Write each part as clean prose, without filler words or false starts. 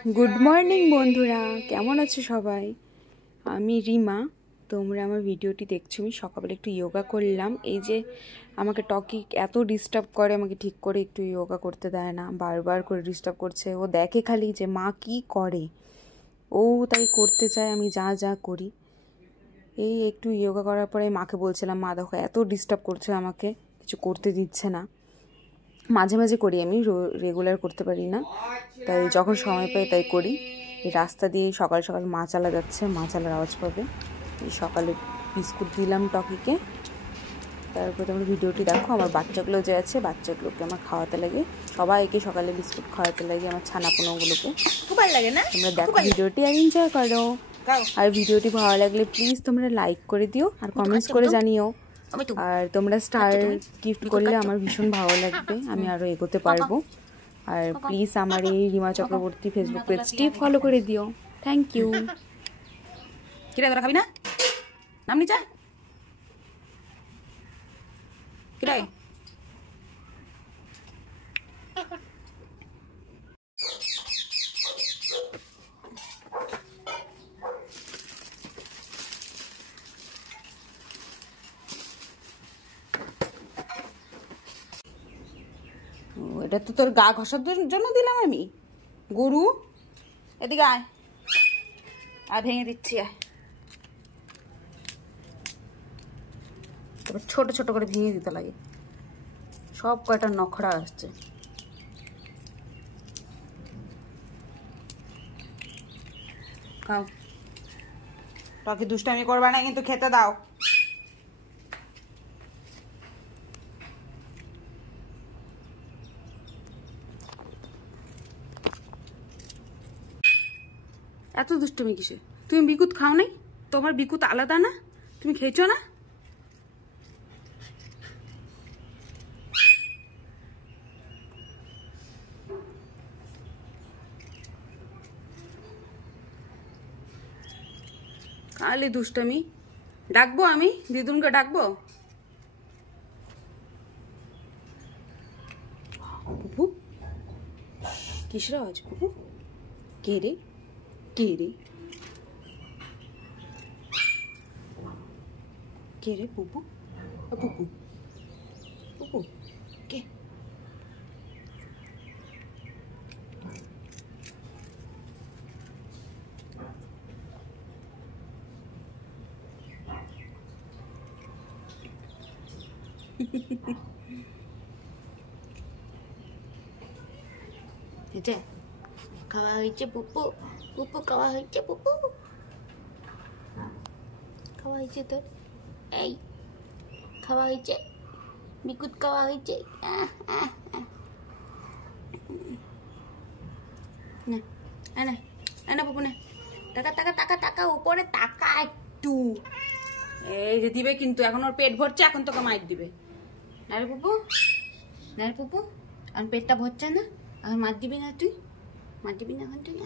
Good morning बंधुरा केमन आछो सबाई आमी रीमा तोमरा आमार भिडियोटी देखछो आमी सकाले एकटु योगा करलाम एई जे आमाके टकी एत डिस्टार्ब करे आमाके ठीक करे एकटु योगा करते देय ना बार बार करे डिस्टार्ब करछे ओ देखे खाली जे मा कि करे ओ ताई करते चाय आमी जा जा करी এই একটু योगा করার পরে মাকে বলছিলাম মা দেখো এত ডিস্টার্ব করছে আমাকে কিছু করতে দিচ্ছে না মাঝে মাঝে করি আমি রেগুলার করতে পারি না তাই যখন সময় পাই তাই করি এই রাস্তা দিয়ে সকাল সকাল মা চালা যাচ্ছে মা চালার আওয়াজ পাবে এই সকালে বিস্কুট দিলাম টকিকে তারপর তোমরা ভিডিওটি দেখো আমার বাচ্চাগুলো যে আছে বাচ্চাগুলোকে আমার খাওয়াতে লাগে সবাইকে সকালে বিস্কুট খাওয়াতে লাগে আমার ছানাপোনাগুলোকে খুব ভালো লাগে না তোমরা দেখো ভিডিওটি আর এনজয় করো আর ভিডিওটি ভালো লাগলে প্লিজ তোমরা লাইক করে দিও আর কমেন্টস করে জানিও আর তোমরা স্টার গিফট করলে আমার ভীষণ ভালো লাগবে আমি আরো এগোতে পারবো আর প্লিজ আমার এই রিমা চক্রবর্তী ফেসবুক পেজটি ফলো করে দিও থ্যাংক ইউ কিরা তোরা খাবি না নাম নি যা কিরা এটা তো তোর গা ঘষার জন্য দিলাম আমি গরু এদিকে আয় আর ভেঙে দিচ্ছি তবে ছোট ছোট করে ভেঙে দিতে লাগে সব কয়টা নখরা আসছে খাও টকি দুষ্টামি করবা না কিন্তু খেতে দাও এত দুষ্টুমি কিসে তুমি বিকুত খাও নাই তোমার বিকুত আলাদা না তুমি খেয়েছো না খালি দুষ্টুমি ডাকবো আমি দিদুনকে ডাকবো পুপু কিসের আওয়াজ পুপু কে রে Kiri. Kiri, pupu. Pupu. Pupu. Ke? Itu. খাওয়া হয়েছে পুপু পুপু খাওয়া হয়েছে পুপু খাওয়া হয়েছে তোর এই খাওয়া হয়েছে বিকুট খাওয়া হয়েছে না না না পুপু না টাকা টাকা টাকা টাকা উপরে টাকা একটু এই যে দিবে কিন্তু এখন ওর পেট ভরছে এখন তোকে মাইর দিবে না রে পুপু না রে পুপু এখন পেটটা ভরছে না এখন মার দিবি না তুই মার দিবি না এখন তুই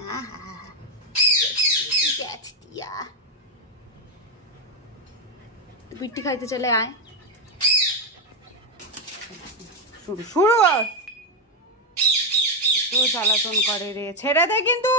পিঠি খাইতে চলে আয় শুরু শুরু তো জ্বালাতন করে রে ছেড়ে দে কিন্তু